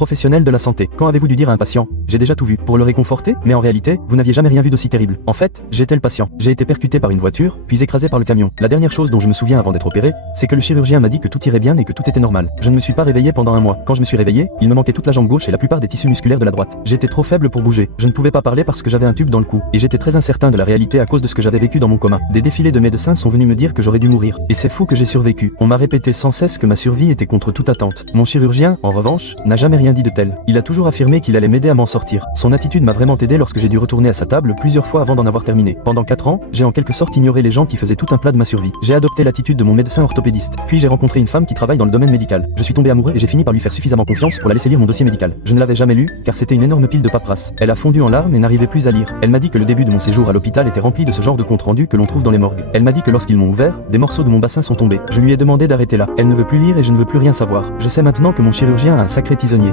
Professionnel de la santé, quand avez-vous dû dire à un patient « J'ai déjà tout vu » pour le réconforter, mais en réalité, vous n'aviez jamais rien vu d'aussi terrible. En fait, j'étais le patient. J'ai été percuté par une voiture, puis écrasé par le camion. La dernière chose dont je me souviens avant d'être opéré, c'est que le chirurgien m'a dit que tout irait bien et que tout était normal. Je ne me suis pas réveillé pendant un mois. Quand je me suis réveillé, il me manquait toute la jambe gauche et la plupart des tissus musculaires de la droite. J'étais trop faible pour bouger. Je ne pouvais pas parler parce que j'avais un tube dans le cou. Et j'étais très incertain de la réalité à cause de ce que j'avais vécu dans mon coma. Des défilés de médecins sont venus me dire que j'aurais dû mourir. Et c'est fou que j'ai survécu. On m'a répété sans cesse que ma survie était contre toute attente. Mon chirurgien, en revanche, n'a jamais rien dit de tel. Il a toujours affirmé qu'il allait m'aider à m'en sortir. Son attitude m'a vraiment aidé lorsque j'ai dû retourner à sa table plusieurs fois avant d'en avoir terminé. Pendant 4 ans, j'ai en quelque sorte ignoré les gens qui faisaient tout un plat de ma survie. J'ai adopté l'attitude de mon médecin orthopédiste. Puis j'ai rencontré une femme qui travaille dans le domaine médical. Je suis tombé amoureux et j'ai fini par lui faire suffisamment confiance pour la laisser lire mon dossier médical. Je ne l'avais jamais lu, car c'était une énorme pile de paperasse. Elle a fondu en larmes et n'arrivait plus à lire. Elle m'a dit que le début de mon séjour à l'hôpital était rempli de ce genre de comptes rendus que l'on trouve dans les morgues. Elle m'a dit que lorsqu'ils m'ont ouvert, des morceaux de mon bassin sont tombés. Je lui ai demandé d'arrêter là. Elle ne veut plus lire et je ne veux plus rien savoir. Je sais maintenant que mon chirurgien a un sacré tisonnier.